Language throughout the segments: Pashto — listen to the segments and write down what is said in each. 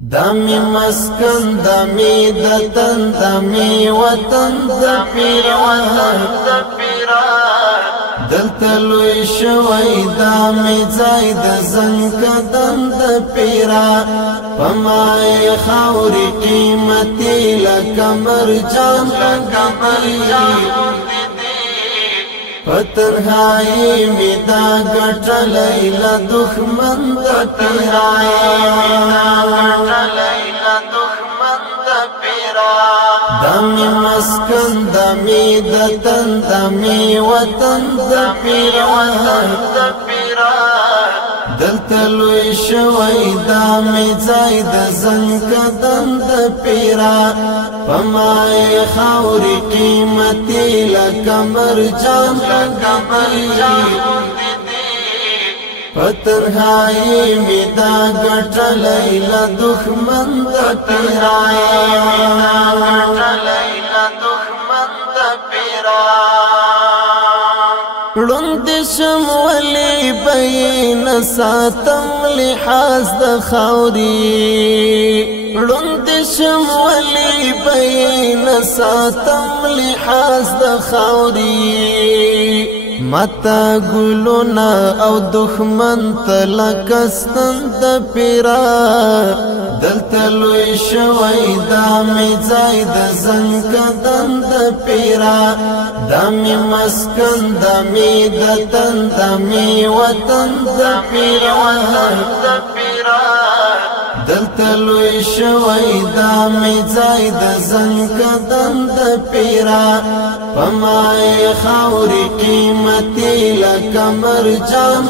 دمی مسکن دمی دتن دمی وطن د پیران دلته لوی شوی دمی ځای د زنګ قدم د پیران پمای خاوري قیمتي لکه مرجان پتنهایی می دا گٹلی لدخمن دا پیران دمی مسکن دمی دتن دمی وطن دا پیران دلته لوی شوی دمی ځای د زنګ قدم د پیران پمای خاوري قیمتي لکه مرجان پتنهایی می دا گٹلی لدخمن دا پیران ړوند شم ولی بین ساتم لحاظ د خاوري ړوند شم ولی بین ساتم لحاظ د خاوري متا ګلونا او دښمن تلکستن د پیران دلته لوی شوی دمی ځای د زنګ قدم د پیران دمی مسکن دمی دتن دمی وطن د پیران دلته لوی شوی دمی ځای د زنګ قدم د پیران پمای خاوري قیمتي لکه مرجان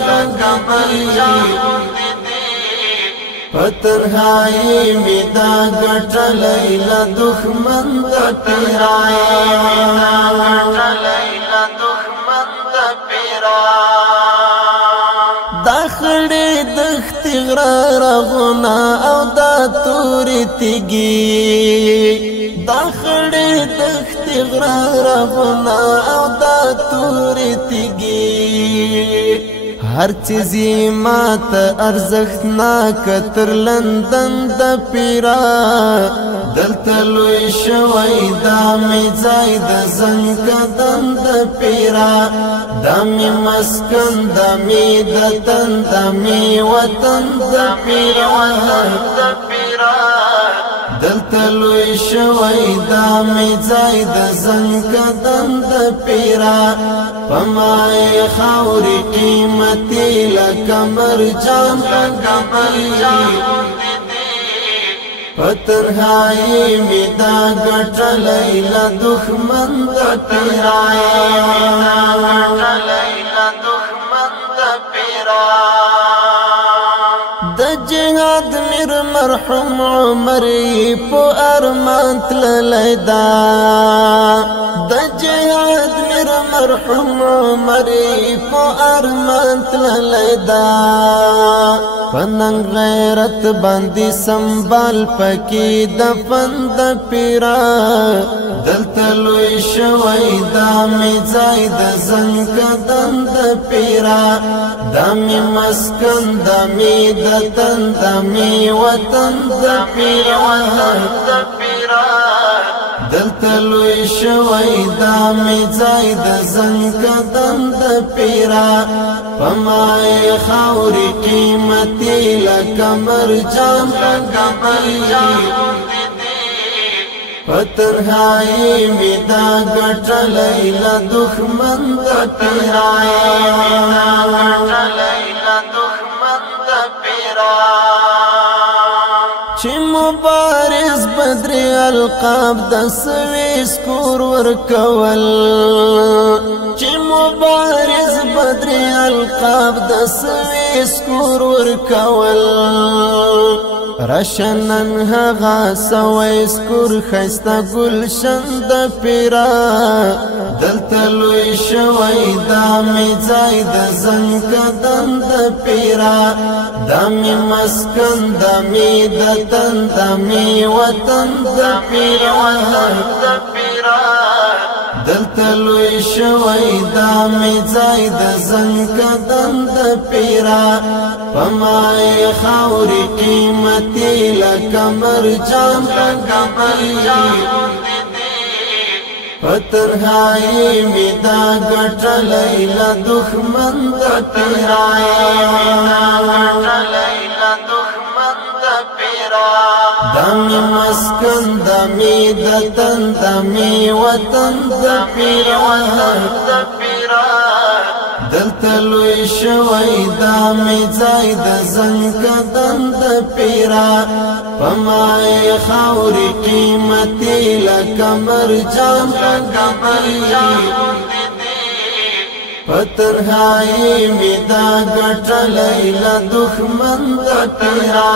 پتنهایی می دا گٹلی لدخمن د پیران دا خړې دښتې غره رغونه او دا تورې تیږې دا خړې دښتې غره رغونه او دا تورې تیږې هر چیزی مات ارزښتناک تر لندن د پیران دلته لوی شوی دمی ځای د زنګ قدم د پیران دمی مسکن دمی دتن دمی وطن د پیران دلته لوی شوی دمی ځای د زنګ قدم د پیران پمای خاوري قیمتي لکه مرجان پتنهایی می دا گٹلی لدخمن د پیران د جهاد میر مرحوم عمر په ارمان تللی دا د جهاد میر مرحوم عمر په ارمان تللی دا پننګ غیرت باندې سنبال پکې دفن د پیران دلته لوی شوی دمی ځای د زنګ قدم د پیران دمی مسکن دمی دتن دمی وطن د پیران دلته لوی شوی دمی ځای د زنګ قدم د پیران پمای خاوري قیمتي لکه مرجان پتنهایی می دا گٹلی لدخمن د پیران چی مبارز بدر القاب د سویس کور ورکول چی مبارز بدر القاب د سویس کور ورکول رشنن هغه سویس کور خسته گلشن د پیران دلته لوی شوی دمی ځای د زنګ قدم د پیران دمی مسکن دمی دتن دمی وطن د پیران دلته لوی شوی دا می ځای د زنګ قدم د پیرا پمای خاورې قیمتي لکه مرجان پتنهایی می دا ګټلې له دښمن د پیرا دمی مسکن دمی دتن دمی وطن د پیرا دلته لوی شوی دا می ځای د زنګ قدم د پیرا پمای خاورې قیمتي لکه مرجان پتنهایی می دا ګټلې له دښمن د پیرا